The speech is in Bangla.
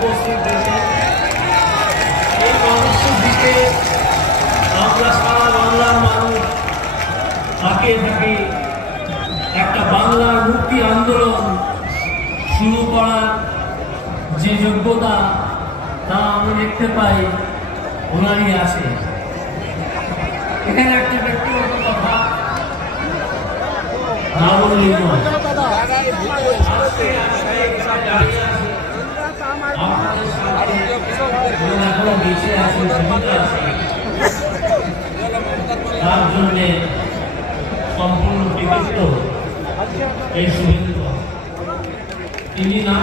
উপস্থিত হয়েছে। এই মানুষের দিকে আমরা সারা বাংলার মানুষ তাকিয়ে থাকি। একটা বাংলার মুক্তি আন্দোলন শুরু করার যে যোগ্যতা তা আমি দেখতে পাই ওনারই আছে। এখানে একটা ব্যক্তিগত কথা না বললেই নয়। এখনো বেঁচে আছে, জীবিত আছে, তার জন্যে সম্পূর্ণ কৃতিত্ব এই শুভেন্দু। তিনি না